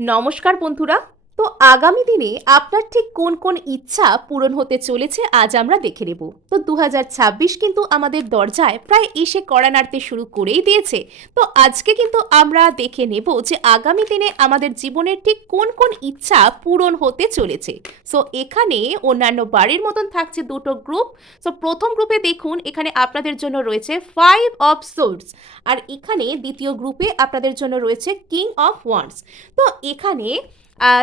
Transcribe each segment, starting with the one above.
নমস্কার বন্ধুরা। তো আগামী দিনে আপনার ঠিক কোন কোন ইচ্ছা পূরণ হতে চলেছে আজ আমরা দেখে নেব। তো 2026 কিন্তু আমাদের দরজায় প্রায় এসে কড়া নাড়তে শুরু করেই দিয়েছে। তো আজকে কিন্তু আমরা দেখে নেব যে আগামী দিনে আমাদের জীবনের ঠিক কোন কোন ইচ্ছা পূরণ হতে চলেছে। সো এখানে অন্যান্য বারের মতন থাকছে দুটো গ্রুপ। সো প্রথম গ্রুপে দেখুন এখানে আপনাদের জন্য রয়েছে 5 অফ সোর্ডস, আর এখানে দ্বিতীয় গ্রুপে আপনাদের জন্য রয়েছে কিং অফ ওয়ান্ডস। তো এখানে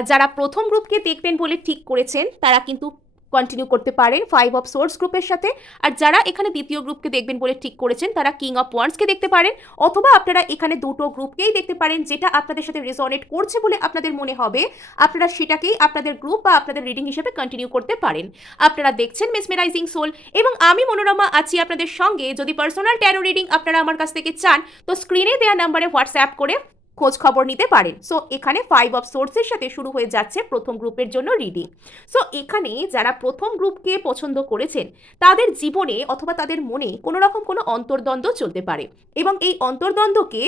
যারা প্রথম গ্রুপকে দেখবেন বলে ঠিক করেছেন তারা কিন্তু কন্টিনিউ করতে পারেন 5 অফ সোর্স গ্রুপের সাথে, আর যারা এখানে দ্বিতীয় গ্রুপকে দেখবেন বলে ঠিক করেছেন তারা কিং অফ ওয়ান্ডসকে দেখতে পারেন, অথবা আপনারা এখানে দুটো গ্রুপকেই দেখতে পারেন। যেটা আপনাদের সাথে রেজনেট করছে বলে আপনাদের মনে হবে আপনারা সেটাকেই আপনাদের গ্রুপ বা আপনাদের রিডিং হিসেবে কন্টিনিউ করতে পারেন। আপনারা দেখছেন মেসমেরাইজিং সোল এবং আমি মনোরমা আছি আপনাদের সঙ্গে। যদি পার্সোনাল ট্যারো রিডিং আপনারা আমার কাছ থেকে চান তো স্ক্রিনে দেওয়া নাম্বারে হোয়াটসঅ্যাপ করে খোঁজ খবর নিতে পারেন। সো এখানে 5 অফ সোর্সের সাথে শুরু হয়ে যাচ্ছে প্রথম গ্রুপের জন্য রিডিং। সো এখানে যারা প্রথম গ্রুপকে পছন্দ করেছেন তাদের জীবনে অথবা তাদের মনে কোনো রকম কোনো অন্তর্দ্বন্দ্ব চলতে পারে, এবং এই অন্তর্দ্বন্দ্বকে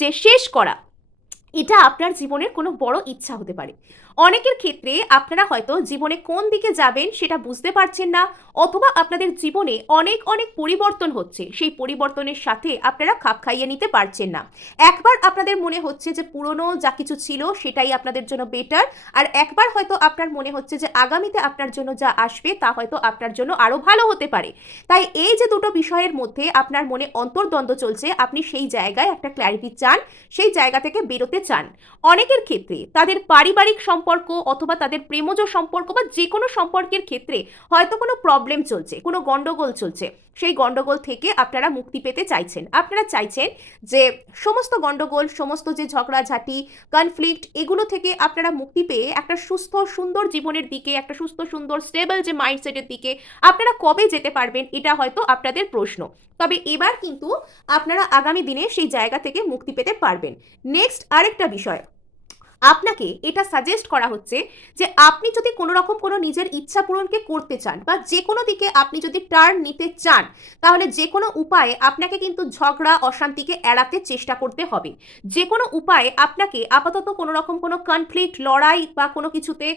যে শেষ করা, এটা আপনার জীবনের কোনো বড় ইচ্ছা হতে পারে। অনেকের ক্ষেত্রে আপনারা হয়তো জীবনে কোন দিকে যাবেন সেটা বুঝতে পারছেন না, অথবা আপনাদের জীবনে অনেক অনেক পরিবর্তন হচ্ছে, সেই পরিবর্তনের সাথে আপনারা খাপ খাইয়ে নিতে পারছেন না। একবার আপনাদের মনে হচ্ছে যে পুরনো যা কিছু ছিল সেটাই আপনাদের জন্য বেটার, আর একবার হয়তো আপনার মনে হচ্ছে যে আগামীতে আপনার জন্য যা আসবে তা হয়তো আপনার জন্য আরও ভালো হতে পারে। তাই এই যে দুটো বিষয়ের মধ্যে আপনার মনে অন্তর্দ্বন্দ্ব চলছে, আপনি সেই জায়গায় একটা ক্ল্যারিটি চান, সেই জায়গা থেকে বেরোতে চান। অনেকের ক্ষেত্রে তাদের পারিবারিক সম্পর্ক অথবা তাদের প্রেমজ সম্পর্ক বা যে কোনো সম্পর্কের ক্ষেত্রে হয়তো কোনো প্রবলেম চলছে, কোনো গন্ডগোল চলছে। সেই গন্ডগোল থেকে আপনারা মুক্তি পেতে চাইছেন। আপনারা চাইছেন যে সমস্ত গন্ডগোল, সমস্ত যে ঝগড়াঝাটি, কনফ্লিক্ট, এগুলো থেকে আপনারা মুক্তি পেয়ে একটা সুস্থ সুন্দর জীবনের দিকে, একটা সুস্থ সুন্দর স্টেবল যে মাইন্ডসেটের দিকে আপনারা কবে যেতে পারবেন, এটা হয়তো আপনাদের প্রশ্ন। তবে এবার কিন্তু আপনারা আগামী দিনে সেই জায়গা থেকে মুক্তি পেতে পারবেন। নেক্সট আরেকটা বিষয়, আপনাকে এটা সাজেস্ট করা হচ্ছে যে আপনি যদি কোনো রকম কোনো নিজের ইচ্ছা পূরণকে করতে চান বা যে কোনো দিকে আপনি যদি টার্ন নিতে চান, তাহলে যে কোনো উপায়ে আপনাকে কিন্তু ঝগড়া অশান্তিকে এড়াতে চেষ্টা করতে হবে। যে কোনো উপায়ে আপনাকে আপাতত কোনো রকম কোনো কনফ্লিক্ট, লড়াই বা কোনো কিছুতে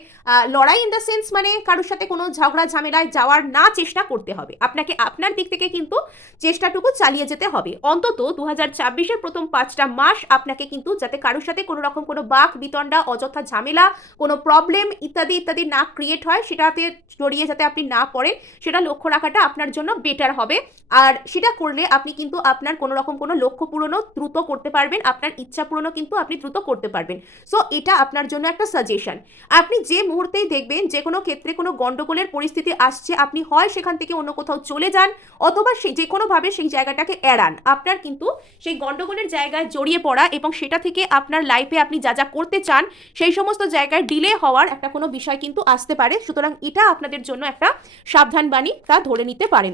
লড়াই ইন দ্য সেন্স মানে কারোর সাথে কোনো ঝগড়া ঝামেলায় যাওয়ার না চেষ্টা করতে হবে। আপনাকে আপনার দিক থেকে কিন্তু চেষ্টাটুকু চালিয়ে যেতে হবে। অন্তত 2026-এর প্রথম 5টা মাস আপনাকে কিন্তু যাতে কারোর সাথে কোনো রকম কোনো বাক বিতণ্ডা, অযথা ঝামেলা, কোনো প্রবলেম ইত্যাদি ইত্যাদি না ক্রিয়েট হয়, সেটাতে জড়িয়ে যাতে আপনি না পড়েন, সেটা লক্ষ্য রাখাটা আপনার জন্য বেটার হবে। আর সেটা করলে আপনি কিন্তু আপনার কোনো রকম কোনো লক্ষ্য পূরণও দ্রুত করতে পারবেন, আপনার ইচ্ছা পূরণও কিন্তু আপনি দ্রুত করতে পারবেন। সো এটা আপনার জন্য একটা সাজেশন। আপনি যে মুহূর্তেই দেখবেন যে কোনো ক্ষেত্রে কোনো গন্ডগোলের পরিস্থিতি আসছে, আপনি হয় সেখান থেকে অন্য কোথাও চলে যান, অথবা সেই যে কোনোভাবে সেই জায়গাটাকে এড়ান। আপনার কিন্তু সেই গন্ডগোলের জায়গায় জড়িয়ে পড়া এবং সেটা থেকে আপনার লাইফে আপনি যা যা করতে চান সেই সমস্ত জায়গায় ডিলে হওয়ার একটা কোনো বিষয় কিন্তু আসতে পারে। সুতরাং এটা আপনাদের জন্য একটা সাবধান বাণী, তা ধরে নিতে পারেন।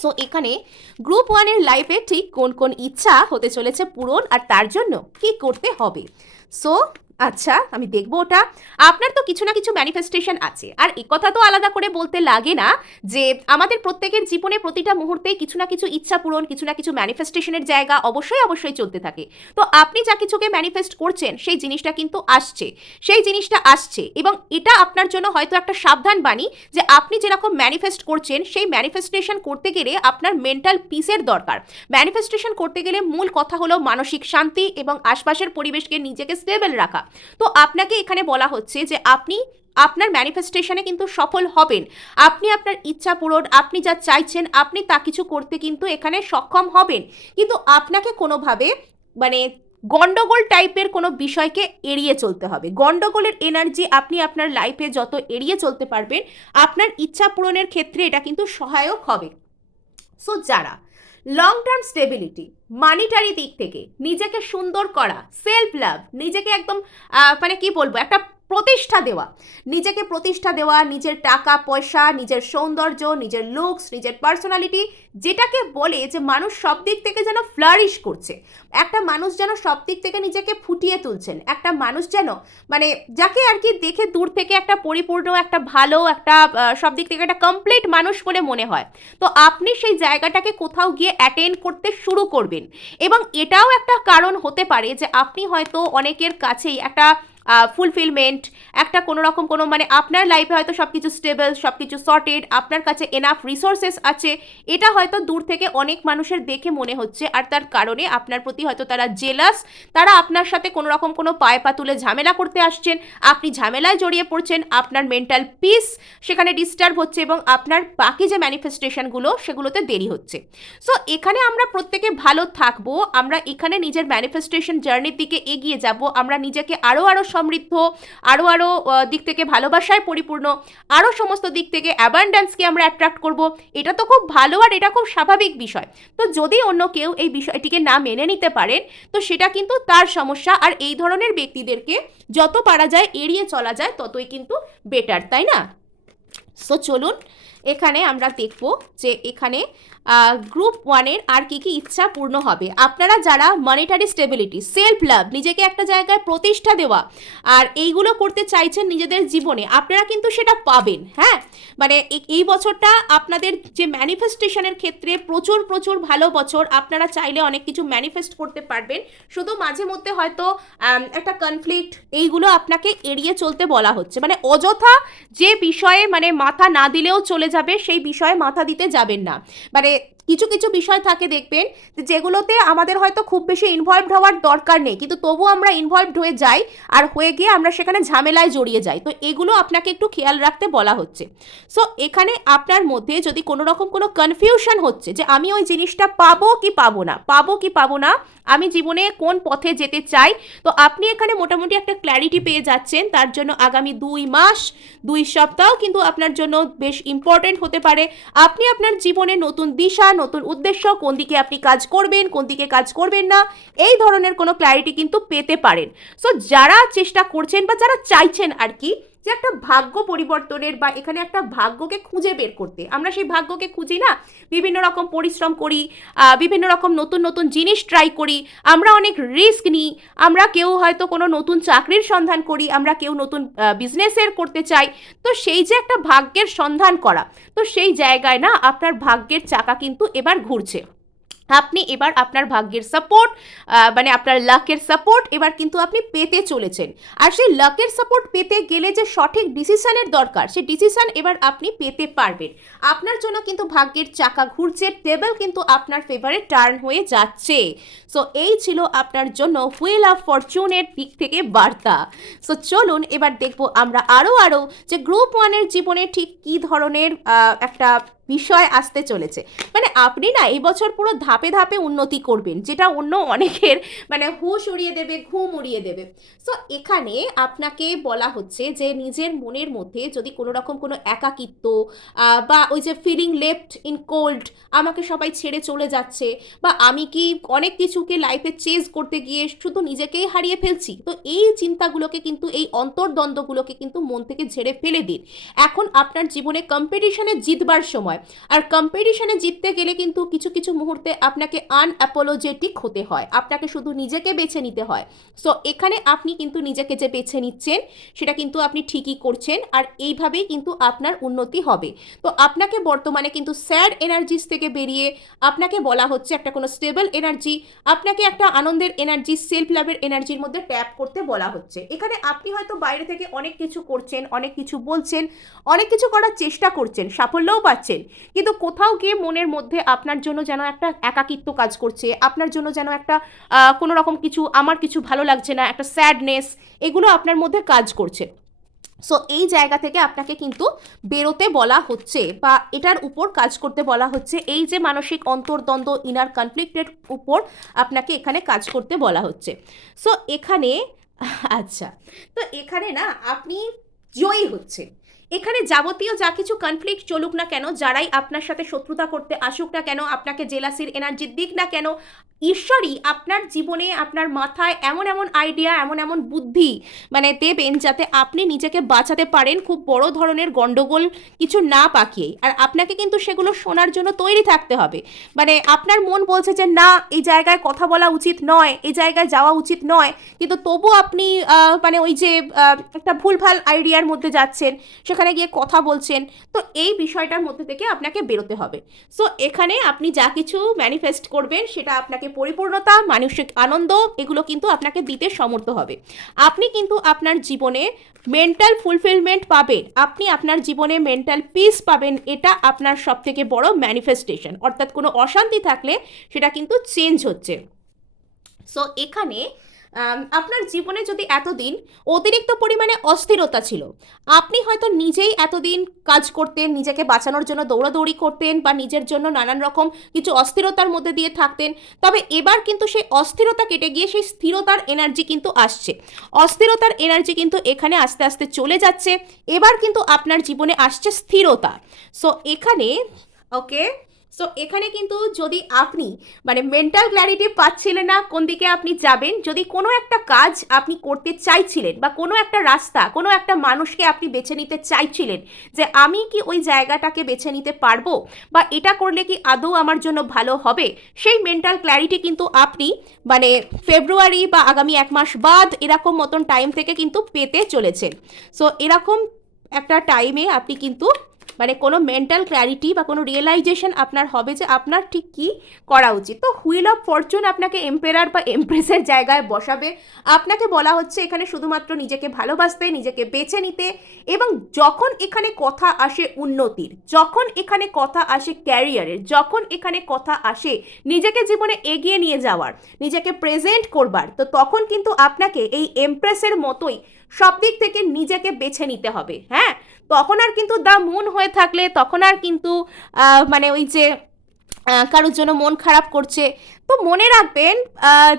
সো এখানে গ্রুপ 1-এর লাইফে ঠিক কোন কোন ইচ্ছা হতে চলেছে পূরণ, আর তার জন্য কি করতে হবে। সো আচ্ছা, আমি দেখবো ওটা। আপনার তো কিছু না কিছু ম্যানিফেস্টেশন আছে, আর এই কথা তো আলাদা করে বলতে লাগে না যে আমাদের প্রত্যেকের জীবনে প্রতিটা মুহূর্তেই কিছু না কিছু ইচ্ছা পূরণ, কিছু না কিছু ম্যানিফেস্টেশনের জায়গা অবশ্যই অবশ্যই চলতে থাকে। তো আপনি যা কিছুকে ম্যানিফেস্ট করছেন সেই জিনিসটা কিন্তু আসছে, সেই জিনিসটা আসছে, এবং এটা আপনার জন্য হয়তো একটা সাবধান বাণী যে আপনি যেরকম ম্যানিফেস্ট করছেন সেই ম্যানিফেস্টেশন করতে গেলে আপনার মেন্টাল পিসের দরকার। ম্যানিফেস্টেশন করতে গেলে মূল কথা হলো মানসিক শান্তি এবং আশপাশের পরিবেশকে নিজেকে স্টেবল রাখা। তো আপনাকে এখানে বলা হচ্ছে যে আপনি আপনার ম্যানিফেস্টেশনে কিন্তু সফল হবেন। আপনি আপনার ইচ্ছা পূরণ, আপনি যা চাইছেন আপনি তা কিছু করতে কিন্তু এখানে সক্ষম হবেন। কিন্তু আপনাকে কোনোভাবে মানে গন্ডগোল টাইপের কোনো বিষয়কে এড়িয়ে চলতে হবে। গন্ডগোলের এনার্জি আপনি আপনার লাইফে যত এড়িয়ে চলতে পারবেন, আপনার ইচ্ছা পূরণের ক্ষেত্রে এটা কিন্তু সহায়ক হবে। সো যারা লং টার্ম স্টেবিলিটি, মানিটারি দিক থেকে নিজেকে সুন্দর করা, সেলফ লাভ, নিজেকে একদম মানে কি বলবো, একটা প্রতিষ্ঠা দেওয়া, নিজেকে প্রতিষ্ঠা দেওয়া, নিজের টাকা পয়সা, নিজের সৌন্দর্য, নিজের লুকস, নিজের পার্সোনালিটি, যেটাকে বলে যে মানুষ সব দিক থেকে যেন ফ্লারিশ করছে, একটা মানুষ যেন সব দিক থেকে নিজেকে ফুটিয়ে তুলছেন, একটা মানুষ যেন মানে যাকে আর কি দেখে দূর থেকে একটা পরিপূর্ণ, একটা ভালো, একটা সব দিক থেকে একটা কমপ্লিট মানুষ বলে মনে হয়। তো আপনি সেই জায়গাটাকে কোথাও গিয়ে অ্যাটেন্ড করতে শুরু করবেন। এবং এটাও একটা কারণ হতে পারে যে আপনি হয়তো অনেকের কাছেই একটা ফুলফিলমেন্ট, একটা কোনো রকম কোনো মানে আপনার লাইফে হয়তো সব কিছু স্টেবল, সব কিছু সর্টেড, আপনার কাছে এনাফ রিসোর্সেস আছে, এটা হয়তো দূর থেকে অনেক মানুষের দেখে মনে হচ্ছে, আর তার কারণে আপনার প্রতি হয়তো তারা জেলাস, তারা আপনার সাথে কোনো রকম কোনো পায়ে পা তুলে ঝামেলা করতে আসছেন, আপনি ঝামেলায় জড়িয়ে পড়ছেন, আপনার মেন্টাল পিস সেখানে ডিস্টার্ব হচ্ছে এবং আপনার বাকি যে ম্যানিফেস্টেশনগুলো সেগুলোতে দেরি হচ্ছে। সো এখানে আমরা প্রত্যেকে ভালো থাকবো, আমরা এখানে নিজের ম্যানিফেস্টেশন জার্নির দিকে এগিয়ে যাব, আমরা নিজেকে আরও সমৃদ্ধ, আরও দিক থেকে ভালোবাসায় পরিপূর্ণ, আরও সমস্ত দিক থেকে অ্যাবান্ড্যান্সকে আমরা অ্যাট্রাক্ট করব। এটা তো খুব ভালো আর এটা খুব স্বাভাবিক বিষয়। তো যদি অন্য কেউ এই বিষয়টিকে না মেনে নিতে পারেন তো সেটা কিন্তু তার সমস্যা, আর এই ধরনের ব্যক্তিদেরকে যত পারা যায় এড়িয়ে চলা যায় ততই কিন্তু বেটার, তাই না? সো চলুন এখানে আমরা দেখব যে এখানে গ্রুপ 1-এর আর কি কি ইচ্ছা পূর্ণ হবে। আপনারা যারা মনিটারি স্টেবিলিটি, সেলফ লাভ, নিজেকে একটা জায়গায় প্রতিষ্ঠা দেওয়া আর এইগুলো করতে চাইছেন নিজেদের জীবনে, আপনারা কিন্তু সেটা পাবেন। হ্যাঁ, মানে এই বছরটা আপনাদের যে ম্যানিফেস্টেশনের ক্ষেত্রে প্রচুর প্রচুর ভালো বছর, আপনারা চাইলে অনেক কিছু ম্যানিফেস্ট করতে পারবেন। শুধু মাঝে মধ্যে হয়তো একটা কনফ্লিক্ট, এইগুলো আপনাকে এড়িয়ে চলতে বলা হচ্ছে, মানে অযথা যে বিষয়ে মানে মাথা না দিলেও চলে যাবে সেই বিষয়ে মাথা দিতে যাবেন না। মানে কিছু কিছু বিষয় থাকে দেখবেন যেগুলোতে আমাদের হয়তো খুব বেশি ইনভলভড হওয়ার দরকার নেই, কিন্তু তবু আমরা ইনভলভড হয়ে যাই, আর হয়ে গিয়ে আমরা সেখানে ঝামেলায় জড়িয়ে যাই। তো এগুলো আপনাকে একটু খেয়াল রাখতে বলা হচ্ছে। সো এখানে আপনার মধ্যে যদি কোনো রকম কোনো কনফিউশন হচ্ছে যে আমি ওই জিনিসটা পাবো কি পাবো না, আমি জীবনে কোন পথে যেতে চাই, তো আপনি এখানে মোটামুটি একটা ক্ল্যারিটি পেয়ে যাচ্ছেন। তার জন্য আগামী 2 মাস 2 সপ্তাহ কিন্তু আপনার জন্য বেশ ইম্পর্টেন্ট হতে পারে। আপনি আপনার জীবনে নতুন দিশা, নতুন উদ্দেশ্য, কোন দিকে আপনি কাজ করবেন, কোন দিকে কাজ করবেন না, এই ধরনের কোনো ক্ল্যারিটি কিন্তু পেতে পারেন। সো যারা চেষ্টা করছেন বা যারা চাইছেন আর কি যে একটা ভাগ্য পরিবর্তনের বা এখানে একটা ভাগ্যকে খুঁজে বের করতে, আমরা সেই ভাগ্যকে খুঁজি না, বিভিন্ন রকম পরিশ্রম করি, বিভিন্ন রকম নতুন নতুন জিনিস ট্রাই করি, আমরা অনেক রিস্ক নিই, আমরা কেউ হয়তো কোনো নতুন চাকরির সন্ধান করি, আমরা কেউ নতুন বিজনেসের করতে চাই। তো সেই যে একটা ভাগ্যের সন্ধান করা, তো সেই জায়গায় না আপনার ভাগ্যের চাকা কিন্তু এবার ঘুরছে। আপনি এবার আপনার ভাগ্যের সাপোর্ট মানে আপনার লাকের সাপোর্ট এবার কিন্তু আপনি পেতে চলেছেন। আর সেই লাকের সাপোর্ট পেতে গেলে যে সঠিক ডিসিশনের দরকার, সেই ডিসিশন এবার আপনি পেতে পারবেন। আপনার জন্য কিন্তু ভাগ্যের চাকা ঘুরছে, টেবিল কিন্তু আপনার ফেভারে টার্ন হয়ে যাচ্ছে। সো এই ছিল আপনার জন্য হুইল অফ ফরচুনের দিক থেকে বার্তা। সো চলুন এবার দেখব আমরা আরও যে গ্রুপ 1-এর জীবনে ঠিক কী ধরনের একটা বিষয় আসতে চলেছে। মানে আপনি না এই বছর পুরো ধাপে ধাপে উন্নতি করবেন, যেটা অন্য অনেকের মানে হুঁশ উড়িয়ে দেবে, ঘুম উড়িয়ে দেবে। সো এখানে আপনাকে বলা হচ্ছে যে নিজের মনের মধ্যে যদি কোনো রকম কোনো একাকিত্ব বা ওই যে ফিলিং লেফট ইন কোল্ড, আমাকে সবাই ছেড়ে চলে যাচ্ছে, বা আমি কি অনেক কিছুকে লাইফে চেজ করতে গিয়ে শুধু নিজেকেই হারিয়ে ফেলছি, তো এই চিন্তাগুলোকে কিন্তু, এই অন্তর্দ্বন্দ্বগুলোকে কিন্তু মন থেকে ঝেড়ে ফেলে দিন। এখন আপনার জীবনে কম্পিটিশনে জিতবার সময়, আর কম্পিটিশনে জিততে গেলে কিন্তু কিছু কিছু মুহূর্তে আপনাকে আনঅ্যাপোলোজেটিক হতে হয়, আপনাকে শুধু নিজেকে বেছে নিতে হয়। সো এখানে আপনি কিন্তু নিজেকে যে বেছে নিচ্ছেন সেটা কিন্তু আপনি ঠিকই করছেন, আর এইভাবেই কিন্তু আপনার উন্নতি হবে। তো আপনাকে বর্তমানে কিন্তু স্যাড এনার্জিস থেকে বেরিয়ে আপনাকে বলা হচ্ছে একটা কোনো স্টেবল এনার্জি, আপনাকে একটা আনন্দের এনার্জি, সেলফ লাভের এনার্জির মধ্যে ট্যাপ করতে বলা হচ্ছে। এখানে আপনি হয়তো বাইরে থেকে অনেক কিছু করছেন, অনেক কিছু বলছেন, অনেক কিছু করার চেষ্টা করছেন, সাফল্যও পাচ্ছেন, কিন্তু কোথাও গিয়ে মনের মধ্যে আপনার জন্য যেন একটা একাকিত্ব কাজ করছে, আপনার জন্য যেন একটা কোনো রকম কিছু, আমার কিছু ভালো লাগছে না, একটা স্যাডনেস, এগুলো আপনার মধ্যে কাজ করছে। সো এই জায়গা থেকে আপনাকে কিন্তু বেরোতে বলা হচ্ছে বা এটার উপর কাজ করতে বলা হচ্ছে। এই যে মানসিক অন্তর্দ্বন্দ্ব, ইনার কনফ্লিক্টের উপর আপনাকে এখানে কাজ করতে বলা হচ্ছে। সো এখানে আচ্ছা, তো এখানে না আপনি জয়ী হচ্ছেন। এখানে যাবতীয় যা কিছু কনফ্লিক্ট চলুক না কেন, যারাই আপনার সাথে শত্রুতা করতে আসুক না কেন, আপনাকে জেলাসির এনার্জি দিক না কেন, ঈশ্বরই আপনার জীবনে আপনার মাথায় এমন এমন আইডিয়া, এমন এমন বুদ্ধি মানে দেবেন যাতে আপনি নিজেকে বাঁচাতে পারেন খুব বড় ধরনের গন্ডগোল কিছু না পাকিয়ে। আর আপনাকে কিন্তু সেগুলো শোনার জন্য তৈরি থাকতে হবে। মানে আপনার মন বলছে যে না, এই জায়গায় কথা বলা উচিত নয়, এই জায়গায় যাওয়া উচিত নয়, কিন্তু তবু আপনি মানে ওই যে একটা ভুলভাল আইডিয়ার মধ্যে যাচ্ছেন, সেখানে গিয়ে কথা বলছেন। তো এই বিষয়টার মধ্যে থেকে আপনাকে বেরোতে হবে। সো এখানে আপনি যা কিছু ম্যানিফেস্ট করবেন সেটা আপনাকে পরিপূর্ণতা, মানসিক আনন্দ এগুলো কিন্তু আপনাকে দিতে সমর্থ হবে। আপনি কিন্তু আপনার জীবনে মেন্টাল ফুলফিলমেন্ট পাবেন, আপনি আপনার জীবনে মেন্টাল পিস পাবেন। এটা আপনার সব থেকে বড় ম্যানিফেস্টেশন। অর্থাৎ কোনো অশান্তি থাকলে সেটা কিন্তু চেঞ্জ হচ্ছে। সো এখানে আপনার জীবনে যদি এতদিন অতিরিক্ত পরিমাণে অস্থিরতা ছিল, আপনি হয়তো নিজেই এতদিন কাজ করতেন, নিজেকে বাঁচানোর জন্য দৌড়াদৌড়ি করতেন বা নিজের জন্য নানান রকম কিছু অস্থিরতার মধ্যে দিয়ে থাকতেন, তবে এবার কিন্তু সেই অস্থিরতা কেটে গিয়ে সেই স্থিরতার এনার্জি কিন্তু আসছে। অস্থিরতার এনার্জি কিন্তু এখানে আস্তে আস্তে চলে যাচ্ছে। এবার কিন্তু আপনার জীবনে আসছে স্থিরতা। সো এখানে ওকে, সো এখানে কিন্তু যদি আপনি মানে মেন্টাল ক্ল্যারিটি পাচ্ছিলেন না কোন দিকে আপনি যাবেন, যদি কোনো একটা কাজ আপনি করতে চাইছিলেন বা কোনো একটা রাস্তা, কোনো একটা মানুষকে আপনি বেছে নিতে চাইছিলেন যে আমি কি ওই জায়গাটাকে বেছে নিতে পারবো বা এটা করলে কি আদৌ আমার জন্য ভালো হবে, সেই মেন্টাল ক্ল্যারিটি কিন্তু আপনি মানে ফেব্রুয়ারি বা আগামী 1 মাস বাদ এরকম মতন টাইম থেকে কিন্তু পেতে চলেছেন। সো এরকম একটা টাইমে আপনি কিন্তু মানে কোনো মেন্টাল ক্ল্যারিটি বা কোনো রিয়েলাইজেশন আপনার হবে যে আপনার ঠিক কী করা উচিত। তো হুইল অফ ফরচুন আপনাকে এম্পেরার বা এমপ্রেসের জায়গায় বসাবে। আপনাকে বলা হচ্ছে এখানে শুধুমাত্র নিজেকে ভালোবাসতে, নিজেকে বেছে নিতে, এবং যখন এখানে কথা আসে উন্নতির, যখন এখানে কথা আসে ক্যারিয়ারের, যখন এখানে কথা আসে নিজেকে জীবনে এগিয়ে নিয়ে যাওয়ার, নিজেকে প্রেজেন্ট করবার, তো তখন কিন্তু আপনাকে এই এমপ্রেসের মতোই সব দিক থেকে নিজেকে বেছে নিতে হবে। হ্যাঁ, তখন আর কিন্তু দা মুন হয়ে থাকলে, তখন আর কিন্তু মানে ওই যে কারোর জন্য মন খারাপ করছে, তো মনে রাখবেন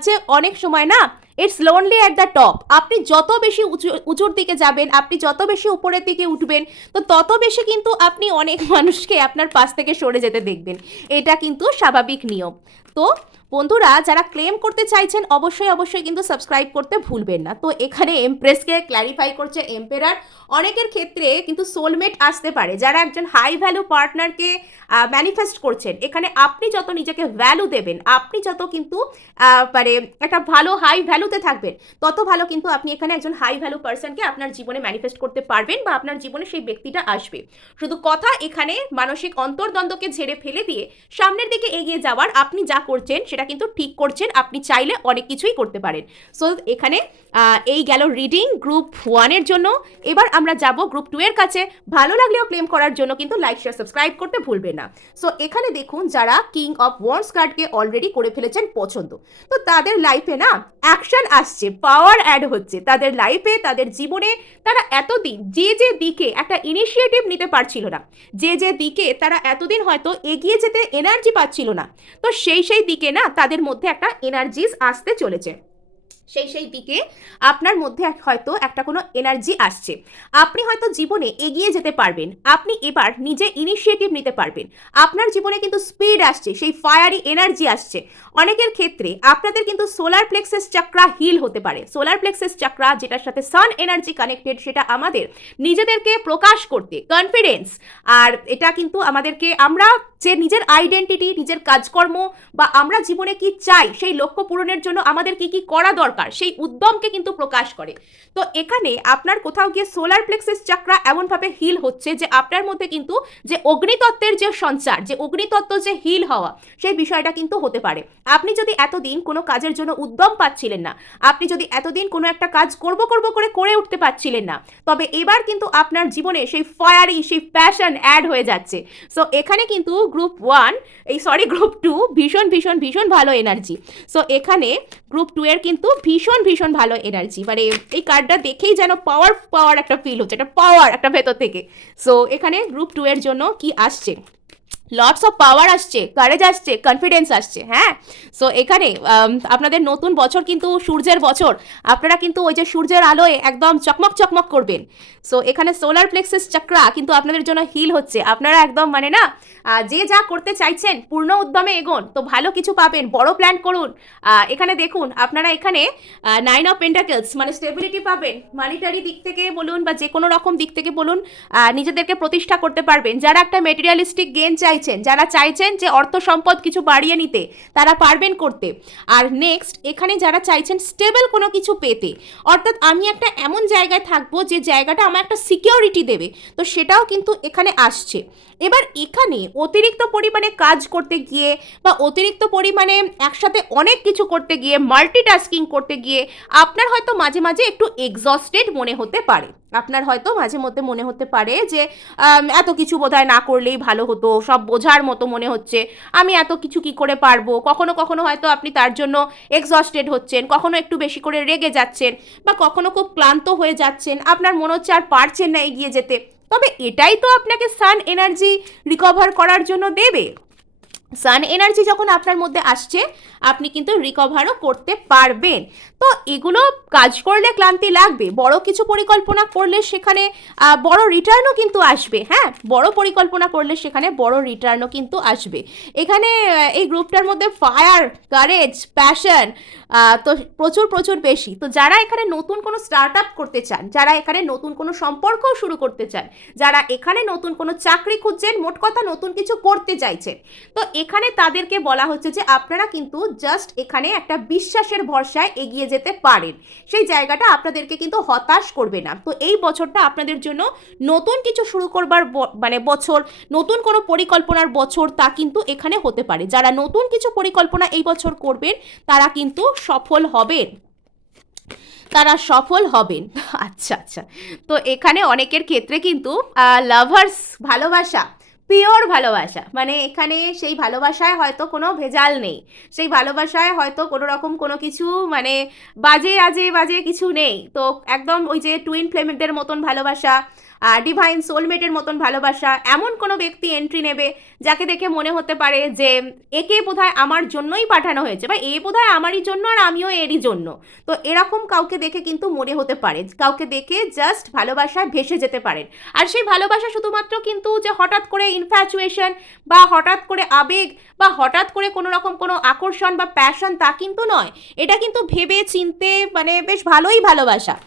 যে অনেক সময় না it's lonely at the top. আপনি যত বেশি উঁচুর দিকে যাবেন, আপনি যত বেশি উপরের দিকে উঠবেন, তো তত বেশি কিন্তু আপনি অনেক মানুষকে আপনার পাশ থেকে সরে যেতে দেখবেন। এটা কিন্তু স্বাভাবিক নিয়ম। তো বন্ধুরা, যারা ক্লেম করতে চাইছেন অবশ্যই অবশ্যই কিন্তু সাবস্ক্রাইব করতে ভুলবেন না। তো এখানে এমপ্রেসকে ক্ল্যারিফাই করছে এম্পেরার। অনেকের ক্ষেত্রে কিন্তু সোলমেট আসতে পারে। যারা একজন হাই ভ্যালু পার্টনারকে ম্যানিফেস্ট করছেন, এখানে আপনি যত নিজেকে ভ্যালু দেবেন, আপনি যত কিন্তু মানে একটা ভালো হাই ভ্যালুতে থাকবেন, তত ভালো কিন্তু আপনি এখানে একজন হাই ভ্যালু পার্সনকে আপনার জীবনে ম্যানিফেস্ট করতে পারবেন বা আপনার জীবনে সেই ব্যক্তিটা আসবে। শুধু কথা এখানে মানসিক অন্তর্দ্বন্দ্বকে ঝেড়ে ফেলে দিয়ে সামনের দিকে এগিয়ে যাওয়ার আপনি যা করছেন সেটা কিন্তু ঠিক করছেন। আপনি চাইলে অনেক কিছুই করতে পারেন। সো এখানে এই গেল রিডিং গ্রুপ 1-এর জন্য। এবার আমরা যাব গ্রুপ 2 এর কাছে। ভালো লাগলেও ক্লেম করার জন্য কিন্তু লাইক শেয়ার সাবস্ক্রাইব করতে ভুলবেন না। সো এখানে দেখুন, যারা কিং অফ ওয়ান্ডস কার্ডকে অলরেডি করে ফেলেছেন পছন্দ, তো তাদের লাইফে না অ্যাকশন আসছে, পাওয়ার অ্যাড হচ্ছে তাদের লাইফে, তাদের জীবনে। তারা এতদিন যে যে দিকে একটা ইনিশিয়েটিভ নিতে পারছিল না, যে যে দিকে তারা এতদিন হয়তো এগিয়ে যেতে এনার্জি পাচ্ছিল না, তো সেই দিকে না তাদের মধ্যে একটা এনার্জিস আসতে চলেছে। সেই দিকে আপনার মধ্যে হয়তো একটা কোনো এনার্জি আসছে। আপনি হয়তো জীবনে এগিয়ে যেতে পারবেন, আপনি এবার নিজে ইনিশিয়েটিভ নিতে পারবেন। আপনার জীবনে কিন্তু স্পিড আসছে, সেই ফায়ারি এনার্জি আসছে। অনেকের ক্ষেত্রে আপনাদের কিন্তু সোলার প্লেক্সাস চাকরা হিল হতে পারে। সোলার প্লেক্সাস চাকরা যেটার সাথে সান এনার্জি কানেক্টেড, সেটা আমাদের নিজেদেরকে প্রকাশ করতে কনফিডেন্স, আর এটা কিন্তু আমাদেরকে আমরা যে নিজের আইডেন্টিটি, নিজের কাজকর্ম বা আমরা জীবনে কি চাই, সেই লক্ষ্য পূরণের জন্য আমাদের কি কি করা দরকার, সেই উদ্যমকে কিন্তু প্রকাশ করে। তো এখানে আপনার কোথাও গিয়ে সোলার প্লেক্সাস চাকরা এমনভাবে হিল হচ্ছে যে আপনার মধ্যে কিন্তু যে অগ্নিতত্ত্বের যে সঞ্চার, যে অগ্নিতত্ত্ব যে হিল হওয়া, সেই বিষয়টা কিন্তু হতে পারে। আপনি যদি এতদিন কোনো কাজের জন্য উদ্যম পাচ্ছিলেন না, আপনি যদি এতদিন কোনো একটা কাজ করব করে উঠতে পারছিলেন না, তবে এবার কিন্তু আপনার জীবনে সেই ফায়ারি, সেই প্যাশন অ্যাড হয়ে যাচ্ছে। সো এখানে কিন্তু গ্রুপ 2 ভীষণ ভালো এনার্জি। সো এখানে গ্রুপ 2 এর কিন্তু ভীষণ ভালো এনার্জি। মানে এই কার্ডটা দেখেই যেন পাওয়ার একটা ফিল হচ্ছে, একটা পাওয়ার একটা ভেতর থেকে। সো এখানে গ্রুপ 2 এর জন্য কি আসছে, লটস অফ পাওয়ার আসছে, কারেজ আসছে, কনফিডেন্স আসছে। হ্যাঁ, সো এখানে আপনাদের নতুন বছর কিন্তু সূর্যের বছর, আপনারা কিন্তু ওই যে সূর্যের আলোয় একদম চকমক চকমক করবেন। সো এখানে সোলার প্লেক্সাস চক্রা কিন্তু আপনাদের জন্য হিল হচ্ছে, আপনারা একদম মানে না যে যা করতে চাইছেন পূর্ণ উদ্যমে এগোন, তো ভালো কিছু পাবেন, বড় প্ল্যান করুন। এখানে দেখুন আপনারা এখানে 9 অফ পেন্টাকেলস মানে স্টেবিলিটি পাবেন, মানিটারি দিক থেকে বলুন বা যে কোনো রকম দিক থেকে বলুন, নিজেদেরকে প্রতিষ্ঠা করতে পারবেন। যারা একটা মেটেরিয়ালিস্টিক গেন চাইছেন, যারা চাইছেন যে অর্থ সম্পদ কিছু বাড়িয়ে নিতে, তারা পারবেন করতে। আর নেক্সট এখানে যারা চাইছেন স্টেবল কোনো কিছু পেতে, অর্থাৎ আমি একটা এমন জায়গায় থাকবো যে জায়গাটা আমার একটা সিকিউরিটি দেবে, তো সেটাও কিন্তু এখানে আসছে। এবার এখানে অতিরিক্ত পরিমাণে কাজ করতে গিয়ে বা অতিরিক্ত পরিমাণে একসাথে অনেক কিছু করতে গিয়ে, মাল্টিটাস্কিং করতে গিয়ে আপনার হয়তো মাঝে মাঝে একটু এক্সস্টেড মনে হতে পারে। আপনার হয়তো মাঝে মধ্যে মনে হতে পারে যে এত কিছু বোধহয় না করলেই ভালো হতো, সব বোঝার মতো মনে হচ্ছে, আমি এত কিছু কি করে পারবো। কখনো কখনো হয়তো আপনি তার জন্য এক্সস্টেড হচ্ছেন, কখনো একটু বেশি করে রেগে যাচ্ছেন, বা কখনো খুব ক্লান্ত হয়ে যাচ্ছেন, আপনার মনে হচ্ছে আর পারছেন না এগিয়ে যেতে। তবে এটাই তো আপনাকে সান এনার্জি রিকভার করার জন্য দেবে। সান এনার্জি যখন আপনার মধ্যে আসছে, আপনি কিন্তু রিকভারও করতে পারবেন। তো এগুলো কাজ করলে ক্লান্তি লাগবে, বড় কিছু পরিকল্পনা করলে সেখানে বড় রিটার্নও কিন্তু আসবে। হ্যাঁ, বড় পরিকল্পনা করলে সেখানে বড় রিটার্নও কিন্তু আসবে। এখানে এই গ্রুপটার মধ্যে ফায়ার, কারেজ, প্যাশন তো প্রচুর প্রচুর বেশি। তো যারা এখানে নতুন কোনো স্টার্ট আপ করতে চান, যারা এখানে নতুন কোনো সম্পর্কও শুরু করতে চান, যারা এখানে নতুন কোনো চাকরি খুঁজছেন, মোট কথা নতুন কিছু করতে চাইছেন, তো এখানে তাদেরকে বলা হচ্ছে যে আপনারা কিন্তু জাস্ট এখানে একটা বিশ্বাসের ভরসায় এগিয়ে যেতে পারেন। সেই জায়গাটা আপনাদেরকে কিন্তু হতাশ করবে না। তো এই বছরটা আপনাদের জন্য নতুন কিছু শুরু করবার মানে বছর, নতুন কোনো পরিকল্পনার বছর, তা কিন্তু এখানে হতে পারে। যারা নতুন কিছু পরিকল্পনা এই বছর করবেন, তারা কিন্তু সফল হবেন, তারা সফল হবেন। আচ্ছা আচ্ছা, তো এখানে অনেকের ক্ষেত্রে কিন্তু লাভার্স, ভালোবাসা, পিওর ভালোবাসা, মানে এখানে সেই ভালোবাসায় হয়তো কোনো ভেজাল নেই, সেই ভালোবাসায় হয়তো কোনো রকম কোনো কিছু মানে বাজে আজে বাজে কিছু নেই। তো একদম ওই যে টুইন ফ্লেমেদের মতন ভালোবাসা, ডিভাইন সোলমেটের মতন ভালোবাসা, এমন কোনো ব্যক্তি এন্ট্রি নেবে যাকে দেখে মনে হতে পারে যে একে বোধহয় আমার জন্যই পাঠানো হয়েছে, বা এ বোধহয় আমারই জন্য আর আমিও এরই জন্য। তো এরকম কাউকে দেখে কিন্তু মনে হতে পারে, কাউকে দেখে জাস্ট ভালোবাসায় ভেসে যেতে পারেন। আর সেই ভালোবাসা শুধুমাত্র কিন্তু যে হঠাৎ করে ইনফ্যাচুয়েশন বা হঠাৎ করে আবেগ বা হঠাৎ করে কোনো রকম কোনো আকর্ষণ বা প্যাশন, তা কিন্তু নয়। এটা কিন্তু ভেবে চিনতে মানে বেশ ভালোই ভালোবাসা।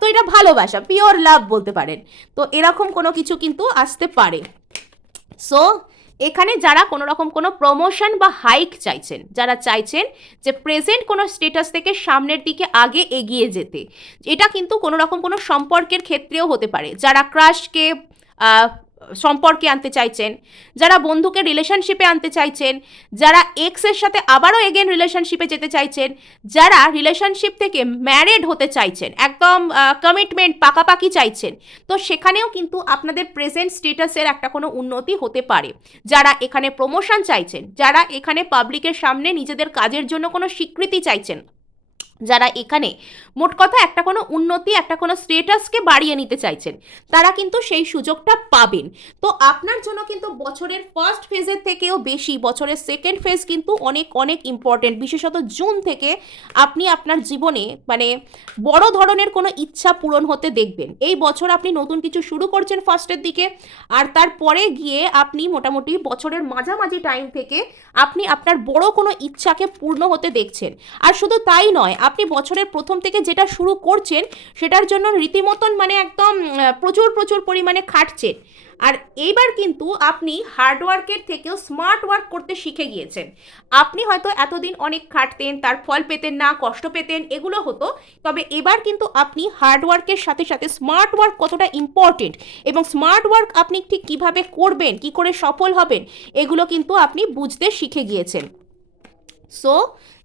তো এটা ভালোবাসা, পিওর লাভ বলতে পারেন। তো এরকম কোনো কিছু কিন্তু আসতে পারে। সো এখানে যারা কোনো রকম কোনো প্রমোশন বা হাইক চাইছেন, যারা চাইছেন যে প্রেজেন্ট কোনো স্টেটাস থেকে সামনের দিকে আগে এগিয়ে যেতে, এটা কিন্তু কোনো রকম কোনো সম্পর্কের ক্ষেত্রেও হতে পারে। যারা ক্রাশকে সম্পর্কে আনতে চাইছেন, যারা বন্ধুকে রিলেশনশিপে আনতে চাইছেন, যারা এক্সের সাথে আবারও এগেন রিলেশনশিপে যেতে চাইছেন, যারা রিলেশনশিপ থেকে ম্যারিড হতে চাইছেন, একদম কমিটমেন্ট পাকাপাকি চাইছেন, তো সেখানেও কিন্তু আপনাদের প্রেজেন্ট স্টেটাসের একটা কোনো উন্নতি হতে পারে। যারা এখানে প্রমোশন চাইছেন, যারা এখানে পাবলিকের সামনে নিজেদের কাজের জন্য কোনো স্বীকৃতি চাইছেন, যারা এখানে মোট কথা একটা কোনো উন্নতি, একটা কোনো স্টেটাসকে বাড়িয়ে নিতে চাইছেন, তারা কিন্তু সেই সুযোগটা পাবেন। তো আপনার জন্য কিন্তু বছরের ফার্স্ট ফেজের থেকেও বেশি বছরের সেকেন্ড ফেজ কিন্তু অনেক অনেক ইম্পর্টেন্ট। বিশেষত জুন থেকে আপনি আপনার জীবনে মানে বড় ধরনের কোনো ইচ্ছা পূরণ হতে দেখবেন। এই বছর আপনি নতুন কিছু শুরু করছেন ফার্স্টের দিকে, আর তারপরে গিয়ে আপনি মোটামুটি বছরের মাঝামাঝি টাইম থেকে আপনি আপনার বড় কোনো ইচ্ছাকে পূর্ণ হতে দেখছেন। আর শুধু তাই নয়, আপনি বছরের প্রথম থেকে যেটা শুরু করছেন সেটার জন্য রীতিমতন মানে একদম প্রচুর প্রচুর পরিমাণে খাটছেন। আর এইবার কিন্তু আপনি হার্ডওয়ার্কের থেকেও স্মার্ট ওয়ার্ক করতে শিখে গিয়েছেন। আপনি হয়তো এতদিন অনেক খাটতেন, তার ফল পেতেন না, কষ্ট পেতেন, এগুলো হতো। তবে এবার কিন্তু আপনি হার্ডওয়ার্কের সাথে সাথে স্মার্ট ওয়ার্ক কতটা ইম্পর্টেন্ট এবং স্মার্ট ওয়ার্ক আপনি ঠিক কীভাবে করবেন, কী করে সফল হবেন, এগুলো কিন্তু আপনি বুঝতে শিখে গিয়েছেন। সো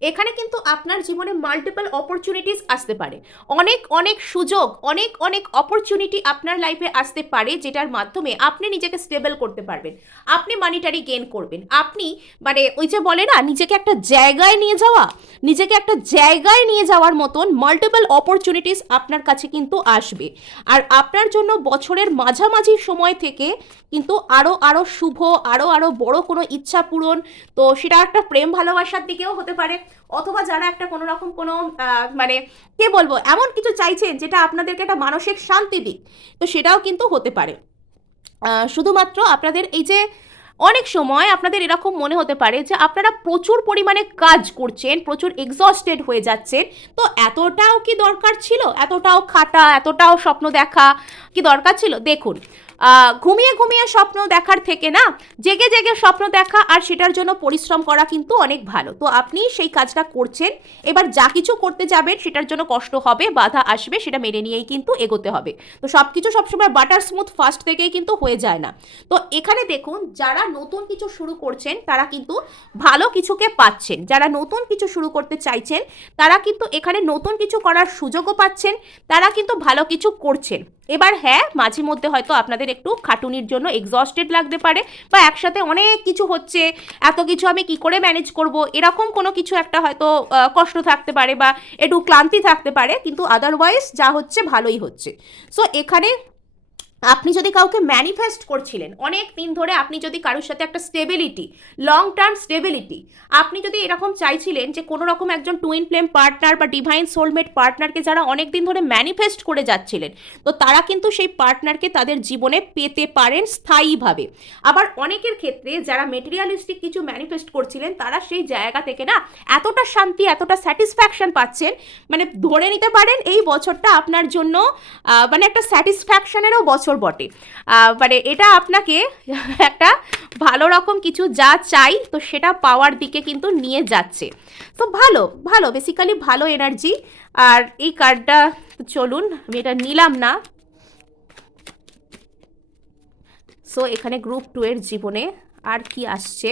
এখানে কিন্তু আপনার জীবনে মাল্টিপল অপরচুনিটিস আসতে পারে, অনেক অনেক সুযোগ, অনেক অনেক অপরচুনিটি আপনার লাইফে আসতে পারে, যেটার মাধ্যমে আপনি নিজেকে স্টেবল করতে পারবেন, আপনি মানিটারি গেইন করবেন, আপনি মানে ওই যে বলে না, নিজেকে একটা জায়গায় নিয়ে যাওয়া, নিজেকে একটা জায়গায় নিয়ে যাওয়ার মতন মাল্টিপল অপরচুনিটিস আপনার কাছে কিন্তু আসবে। আর আপনার জন্য বছরের মাঝামাঝি সময় থেকে কিন্তু আরও আরও শুভ, আরও আরও বড় কোনো ইচ্ছা পূরণ, তো সেটা একটা প্রেম ভালোবাসার দিকেও হতে পারে, অথবা যারা একটা কোনো রকম কোনো মানে কে বলবো, এমন কিছু চাইছেন যেটা আপনাদেরকে একটা মানসিক শান্তি দিক, তো সেটাও কিন্তু হতে পারে। শুধুমাত্র আপনাদের এই যে অনেক সময় আপনাদের এরকম মনে হতে পারে যে আপনারা প্রচুর পরিমাণে কাজ করছেন, প্রচুর এক্সস্টেড হয়ে যাচ্ছেন, তো এতটাও কি দরকার ছিল, এতটাও খাটা, এতটাও স্বপ্ন দেখা কি দরকার ছিল? দেখুন, ঘুমিয়ে ঘুমিয়ে স্বপ্ন দেখার থেকে না, জেগে জেগে স্বপ্ন দেখা আর সেটার জন্য পরিশ্রম করা কিন্তু অনেক ভালো। তো আপনি সেই কাজটা করছেন, এবার যা কিছু করতে যাবেন সেটার জন্য কষ্ট হবে, বাধা আসবে, সেটা মেনে নিয়েই কিন্তু এগোতে হবে। তো সব কিছু সবসময় বাটার স্মুথ ফার্স্ট থেকেই কিন্তু হয়ে যায় না। তো এখানে দেখুন, যারা নতুন কিছু শুরু করছেন তারা কিন্তু ভালো কিছুকে পাচ্ছেন, যারা নতুন কিছু শুরু করতে চাইছেন তারা কিন্তু এখানে নতুন কিছু করার সুযোগও পাচ্ছেন, তারা কিন্তু ভালো কিছু করছেন। এবার হ্যাঁ, মাঝে মধ্যে হয়তো আপনাদের একটু খাটুনির জন্য এক্সস্টেড লাগতে পারে, বা একসাথে অনেক কিছু হচ্ছে, এত কিছু আমি কি করে ম্যানেজ করব, এরকম কোনো কিছু একটা হয়তো কষ্ট থাকতে পারে বা একটু ক্লান্তি থাকতে পারে, কিন্তু আদারওয়াইজ যা হচ্ছে ভালোই হচ্ছে। সো এখানে আপনি যদি কাউকে ম্যানিফেস্ট করছিলেন অনেক দিন ধরে, আপনি যদি কারোর সাথে একটা স্টেবিলিটি, লং টার্ম স্টেবিলিটি, আপনি যদি এরকম চাইছিলেন যে কোনো রকম একজন টুইন ফ্লেম পার্টনার বা ডিভাইন সোলমেট পার্টনারকে যারা অনেক দিন ধরে ম্যানিফেস্ট করে যাচ্ছিলেন, তো তারা কিন্তু সেই পার্টনারকে তাদের জীবনে পেতে পারেন স্থায়ীভাবে। আবার অনেকের ক্ষেত্রে যারা মেটেরিয়ালিস্টিক কিছু ম্যানিফেস্ট করছিলেন, তারা সেই জায়গা থেকে না এতটা শান্তি, এতটা স্যাটিসফ্যাকশন পাচ্ছেন, মানে ধরে নিতে পারেন এই বছরটা আপনার জন্য মানে একটা স্যাটিসফ্যাকশনেরও বছর বটে। মানে এটা আপনাকে একটা ভালো রকম কিছু যা চাই তো সেটা পাওয়ার দিকে কিন্তু নিয়ে যাচ্ছে। তো ভালো ভালো, বেসিক্যালি ভালো এনার্জি। আর এই কার্ডটা চলুন আমি এটা নিলাম না। সো এখানে গ্রুপ 2 এর জীবনে আর কি আসছে,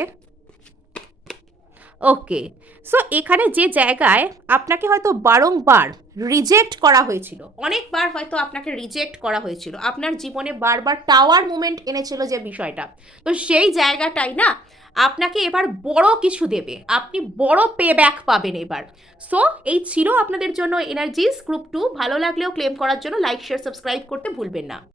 ওকে। সো এখানে যে জায়গায় আপনাকে হয়তো বারংবার রিজেক্ট করা হয়েছিল, অনেকবার হয়তো আপনাকে রিজেক্ট করা হয়েছিল, আপনার জীবনে বারবার টাওয়ার মুভমেন্ট এনেছিল যে বিষয়টা, তো সেই জায়গাটাই না আপনাকে এবার বড় কিছু দেবে, আপনি বড় পে ব্যাক পাবেন এবার। সো এই ছিল আপনাদের জন্য এনার্জিস গ্রুপ 2। ভালো লাগলেও ক্লেম করার জন্য লাইক শেয়ার সাবস্ক্রাইব করতে ভুলবেন না।